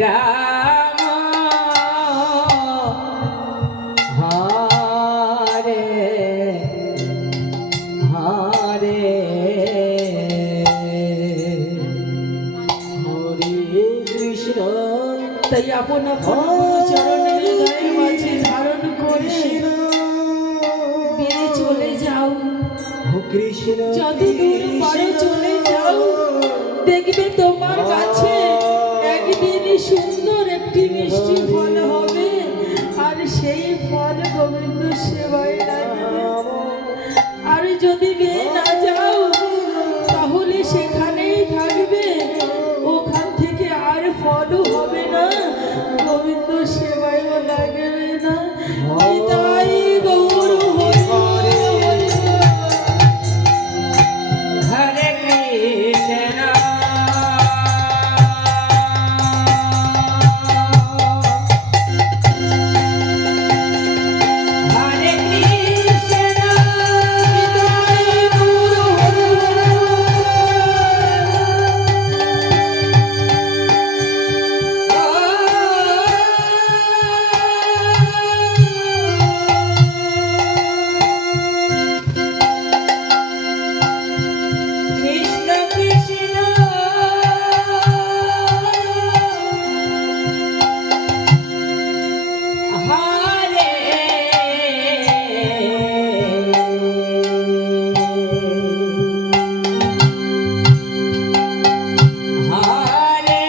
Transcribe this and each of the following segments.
রাম হরে হরে হরে কৃষ্ণ। তাই আপন আপন চরণের গায়ে মাঝে ধারণ করে বেড়ে চলে যাও। কৃষ্ণ যত দূর পারো চলে যাও, দেখবে তোমার কাছে একদিন সুন্দর একটি মিষ্টি ফল হবে, আর সেই ফল গোবিন্দ সেবায় লাগবে। আর যদি পেয়ে না যাও তাহলে সেখানেই থাকবে, ওখান থেকে আর ফলও হবে না, গোবিন্দ সেবায়ও লাগবে না। তাই গৌর হরি হরি হরে কৃষ্ণ হরে কৃষ্ণ কৃষ্ণ কৃষ্ণ হরে হরে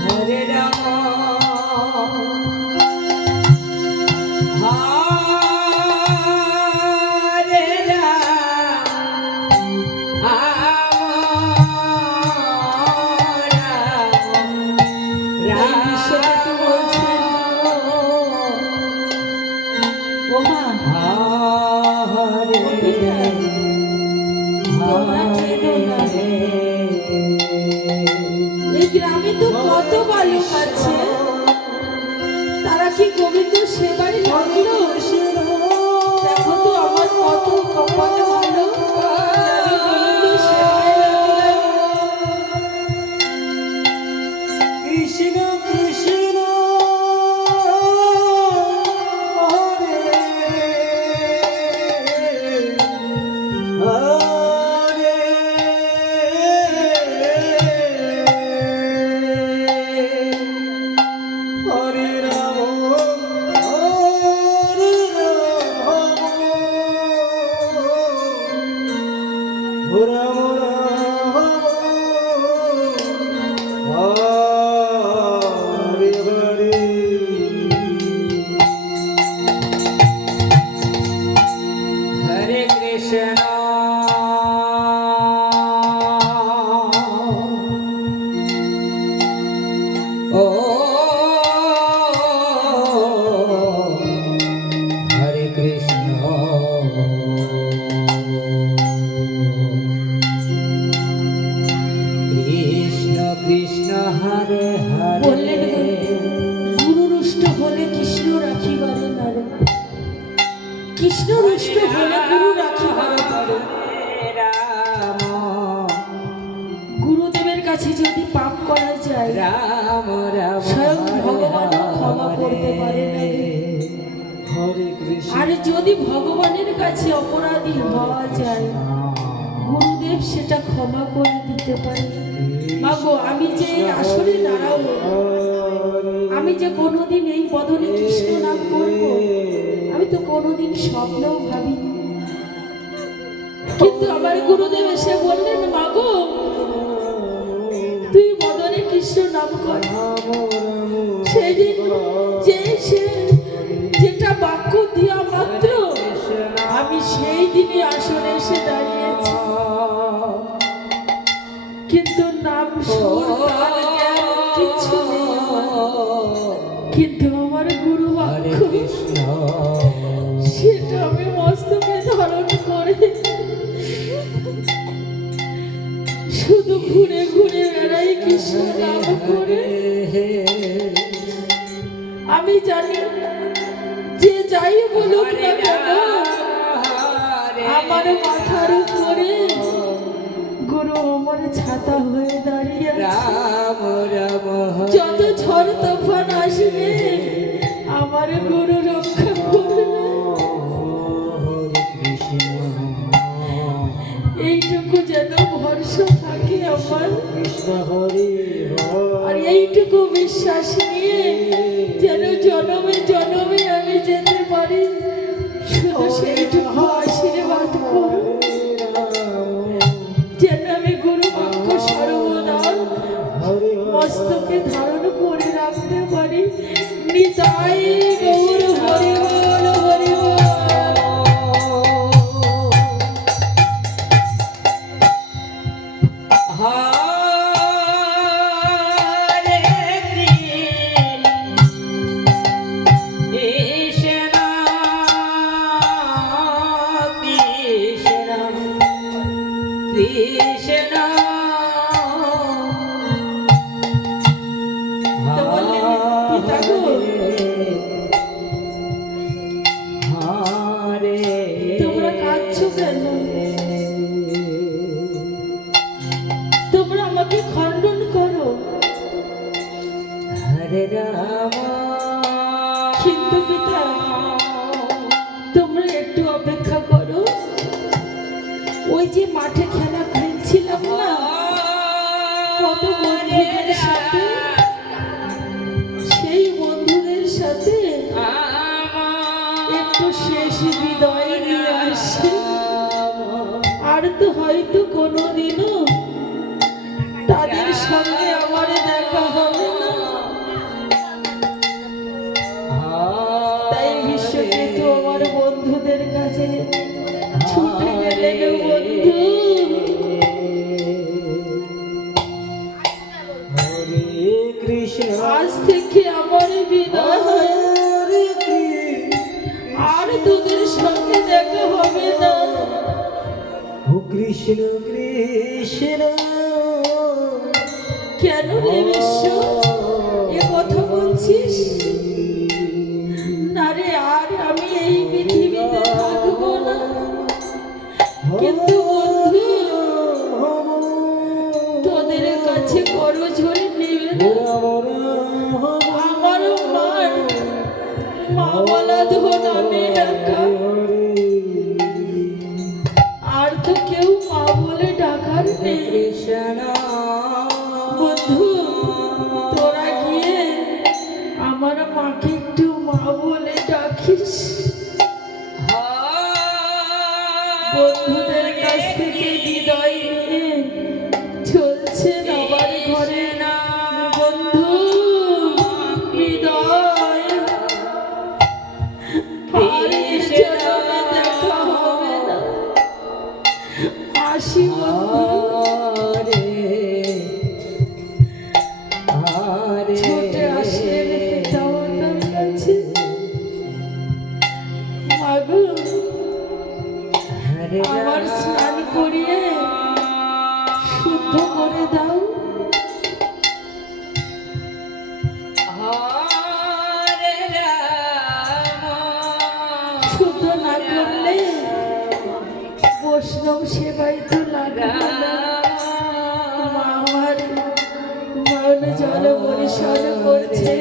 হরে রাম হরে রাম এই বিশ্বকে তো বলছেন, ও মা পিতা, তোমরা কেঁদো না। এই গ্রামে তো কত বালক আছে, তারা কি গোবিন্দ সেবায় লাগলো? দেখো তো আমার কত কপাল ভালো, আমি গোবিন্দ সেবায় লাগলাম। কৃষ্ণ কৃষ্ণ হরে হরে হরে রাম হরে রাম রাম হরে হরে হরে কৃষ্ণ ও হরে কৃষ্ণ কৃষ্ণ কৃষ্ণ হরে হরে বললেন গুরু রুষ্ট হলে কৃষ্ণ রাখিবারে নারে, কৃষ্ণ রুষ্ট হলে গুরু রাখিবারে পারে। রাম গুরুদেবের কাছে যদি পাপ করা যায়, রাম রাম স্বয়ং ভগবানও ক্ষমা করতে পারে না। হরে কৃষ্ণ আর যদি ভগবানের কাছে অপরাধী হওয়া যায়, গুরুদেব সেটা ক্ষমা করে দিতে পারে। মাগো, আমি যে এই আসরে দাঁড়াবো, আমি যে কোনোদিন এই বদলে কৃষ্ণ নাম করব, আমি তো কোনোদিন স্বপ্নেও ভাবিনি। কিন্তু আমার গুরুদেব এসে বললেন, মাগো তুই বদলে কৃষ্ণ নাম কর। সেদিন যেটা বাক্য দিয়া মাত্র আমি সেই দিনই আসরে এসে দাঁড়িয়েছি, কিন্তু নাম সুর তাল জ্ঞান কিছু নেই আমার। কিন্তু আমার গুরু বাক্য সেটা আমি মস্তকে ধারণ করে শুধু ঘুরে ঘুরে বেড়াই কৃষ্ণ নাম করে আমি জানি যে যাই বলুক না কেন আমার মাথার উপরে গুরু আমার ছাতা হয়ে দাঁড়িয়ে আছে। রাম রাম যত ঝড় তুফান আসবে আমার গুরু রক্ষা করবে। হরে কৃষ্ণ এইটুকু যেন ভরসা থাকে আমার, কৃষ্ণ হরে আর এইটুকু বিশ্বাস নিয়ে যেন জনমে জনমে আমি যেতে পারি, শুধু সেইটুকু আশীর্বাদ করো যেন আমি গুরু বাক্য সর্বদা মস্তকে ধারণ করে রাখতে পারি। নিতাই গৌর হরি বল হরি বল। কৃষ্ণ তো বললেন, পিতা গো, হরে তোমরা কাঁদছো কেন? তোমরা আমাকে খণ্ডন করো, হরে রাম কিন্তু পিতা তোমরা একটু অপেক্ষা করো। ওই যে মাঠে খেলা খেলছিলাম না কত বন্ধুদের সাথে, সেই বন্ধুদের সাথে একটু শেষ বিদায় নিয়ে আসি। আর তো হয়তো কোনোদিনও তাদের সঙ্গে আমার দেখা হবে না। তাই বিশ্বজিৎ আমার বন্ধুদের কাছে ছুটে গেলেন, বন্ধু হরে কৃষ্ণ আজ থেকে আমার বিদায় হয়, আর তোদের সঙ্গে দেখা হবে না। ও কৃষ্ণ কৃষ্ণ কেন রে বিশ্ব এ কথা বলছিস? না রে, আর আমি এই পৃথিবীতে থাকবো না। কিন্তু বন্ধু তোদের কাছে বড় ঝরে নেবে না। আমার মা বলা ধন আমি একা, আর তো কেউ মা বলে ডাকার নেই। কৃষ্ণ বন্ধু তোরা গিয়ে আমার মাকে একটু মা বলে ডাকিস। বন্ধুদের কাছ থেকে বিদায় নিয়ে চলছেন আবার ঘরে। না বন্ধু বিদায়, আর এই জন্মে দেখা হবে না। আসি বন্ধু। ছুটে আসলেন পিতামাতার কাছে। মাগো আমার স্নান করিয়ে শুদ্ধ করে দাও। শুদ্ধ না করলে বৈষ্ণব সেবাই তো লাগবে না। মা আমার নয়ন জল পরিশোধ করছে,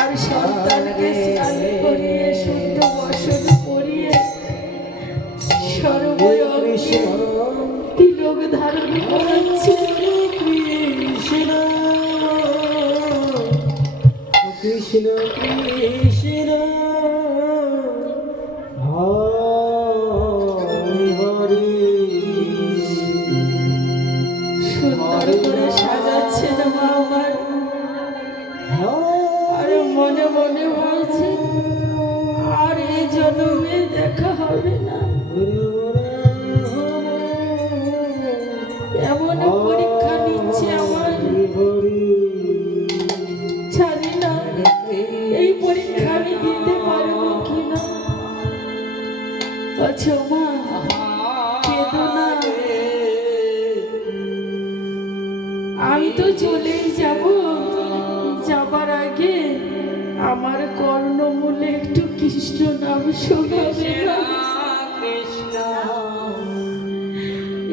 আর সন্তানকে স্নান করিয়ে শুদ্ধ বসন করিয়ে সর্বঙ্গে তিলক ধারণ করাচ্ছে। কৃষ্ণ কৃষ্ণ কৃষ্ণ হরে হরে সুন্দর করে সাজাচ্ছেন মা আমার, আর মনে মনে ভাবছে আর এই জন্মে দেখা হবে না। এমন পরীক্ষা নিচ্ছে আমার, জানি না এই পরীক্ষা আমি দিতে পারবো কিনা। বলছো মা কেঁদো না, আমি তো চলেই যাব, যাবার আগে আমার কর্ণমূলে একটু কৃষ্ণ নাম শোনাবে না? কৃষ্ণ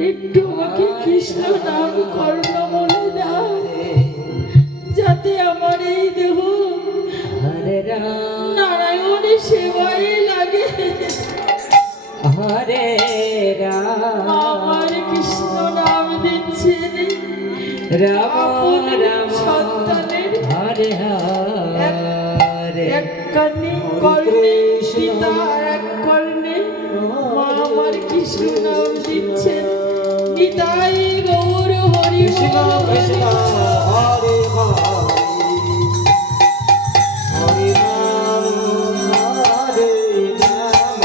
একটু আমাকে কৃষ্ণ নাম কর্ণমূলে দাও, যাতে আমার এই দেহ হরে রাম নারায়ণের সেবায় লাগে। হরে রাম আমার কৃষ্ণ নাম দিচ্ছেন রাম আপন রাম সন্তানের হরে হরে এক কানে কর্ণে পিতা আর এক কর্ণে মা আমার কৃষ্ণ নাম দিচ্ছেন। নিতাই গৌর হরি কৃষ্ণ কৃষ্ণ হরে হরে রাম হরে রাম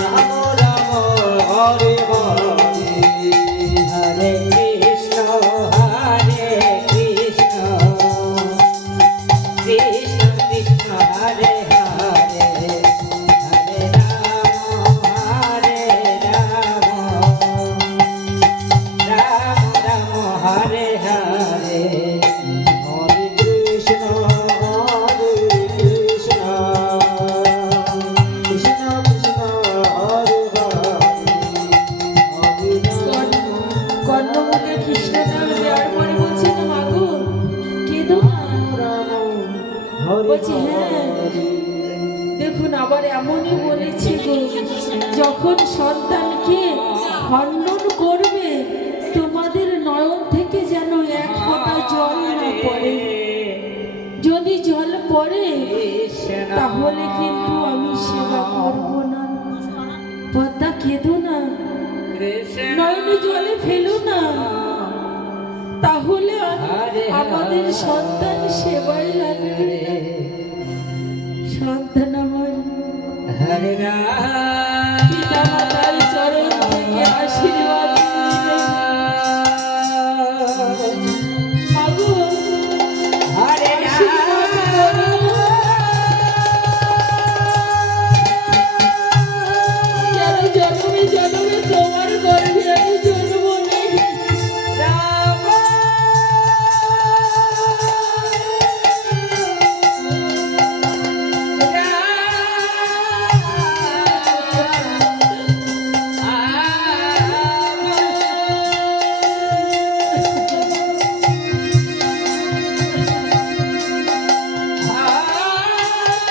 রাম রাম হরে হরে হরে কৃষ্ণ কৃষ্ণ কৃষ্ণ হরে হরে হরে রাম রাম রাম হরে হরে হরে কৃষ্ণ কৃষ্ণ কৃষ্ণ হরে হরে হরে কর্ণমূলে কৃষ্ণ নাম দেওয়ার পরে বলছে না মাগো কেঁদো না। বলছি হ্যাঁ, দেখুন আবার এমনই বলেছে গো, যখন সন্তানকে খণ্ডন করবে তোমাদের নয়ন থেকে যেন এক ফোঁটা জল না পড়ে। যদি জল পড়ে তাহলে কিন্তু আমি সেবা করব না। পদ্মা কেঁদো না, নয়নে জলে ফেলো না, তাহলে আমাদের সন্তান সেবায় লাগবে না। সন্তান আমার হরে রাম পিতা মাতার চরণ থেকে আশীর্বাদ নিয়ে মাগো হরে আশীর্বাদ করো। যেন জন্মে জন্মে তোমার গর্ভে আমি জন্ম নেই। রাম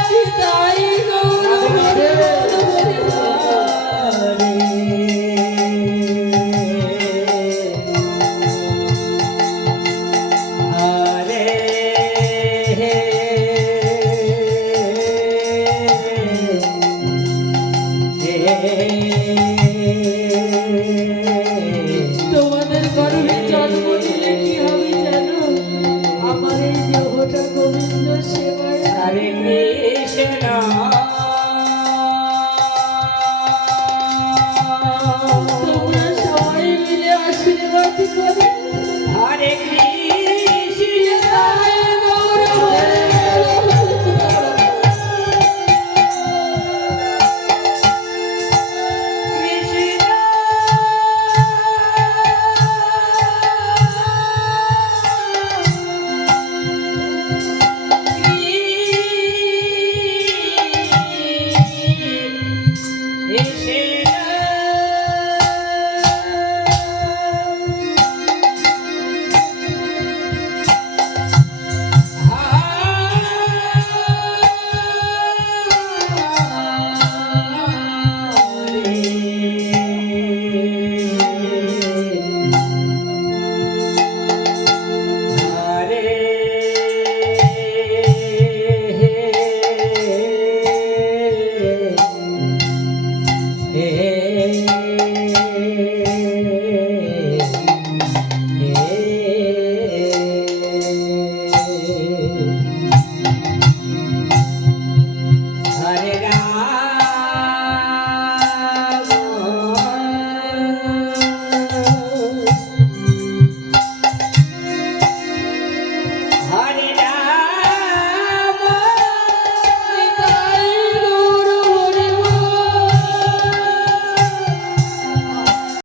পিতাই গৌর হরি বল হরি বল। তোমাদের গর্ভে জন্ম দিলে কি হবে জানো? আমার এই দেহটা গোবিন্দ সেবায় হরে কৃষ্ণ তোমরা সবাই মিলে আশীর্বাদ করো।